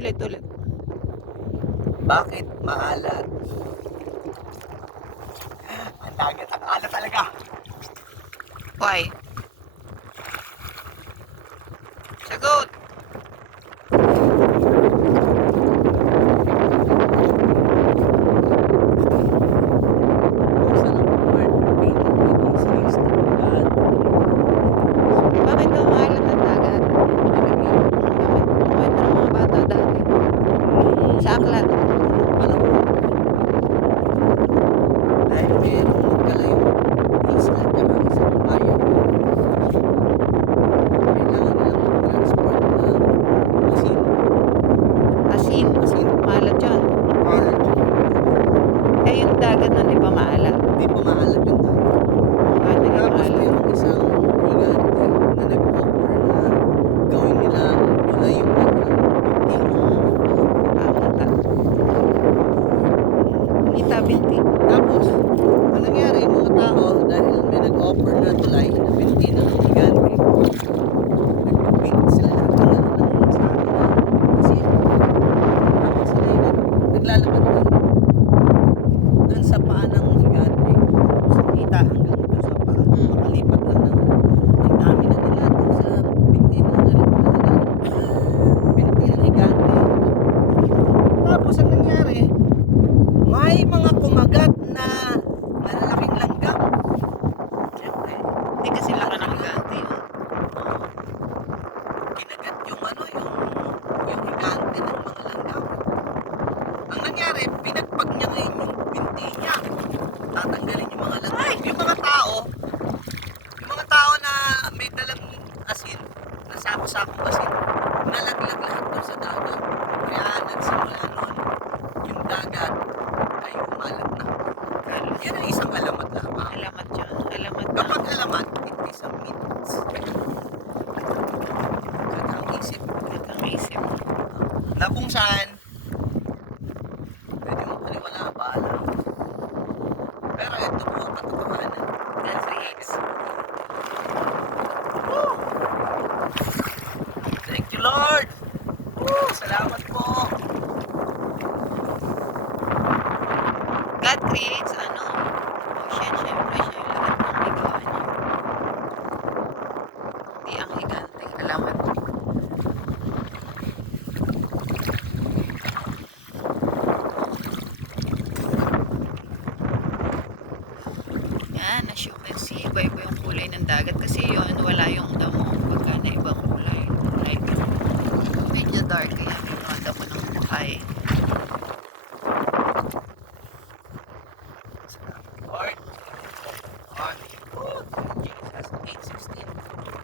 Ulit. Bakit maalat? Ang dagat, ang alat talaga. Why? Sagot! Bakit daw maalat ang dagat? Bakit ng mga bata dati? Sa aklat. Dahil merong magkalayong isla at isang bayan. Kailangan nilang mag-transport ng Asin. asin. Maalat yun. Maalat. Eh yung dagat nun, di ba maalat? Hindi pa maalat yung dagat. Bakit naging Tapos maalat? merong isang higante na nag-offer na gawin nilang tulay yung kanyang Kita binti. Tapos, ang nangyari, yung mga tao, dahil may nag-offer na tulay na binti ng higante, nag-wait sila lahat ng sa akin na kasi tapos sila yung naglalakad dun sa paa ng higante, sa kita hanggang dun sa paa, makalipat lang ng ang dami na nila dun sa binti ng higante. Tapos, ang nangyari, may mga kumagat na malalaking langgam. Siyempre, Hindi kasi laki ng higante. kinagat yung yung higante ng mga langgam. Ang nangyari, pinagpag niya ngayon yung binti niya. Tatanggalin yung mga langgam. Yung mga tao na may dalang asin, na sako-sakong asin, nalaglag lahat doon sa dagat. Kaya nagsimula nun, yung dagat ay umalat na. Yan ay isang alamat lamang. Alamat yun. Alamat na. Kapag alamat, it is a myth. Kaya ang isip Ang isip. na kung saan pwede mong paniwala, bahala. Pero ito po ang katotohanan. God creates. Woo! Thank you, Lord! Woo! Salamat po! God creates ocean, syempre siya yung lahat ng ligawan niya. Hindi ang higante. Alamat. Yan, as you can see, iba-iba yung kulay ng dagat kasi yun, wala yung damo pagka na ibang kulay. Like, medyo dark kaya may mga damo ng buhay. Lord! Lord!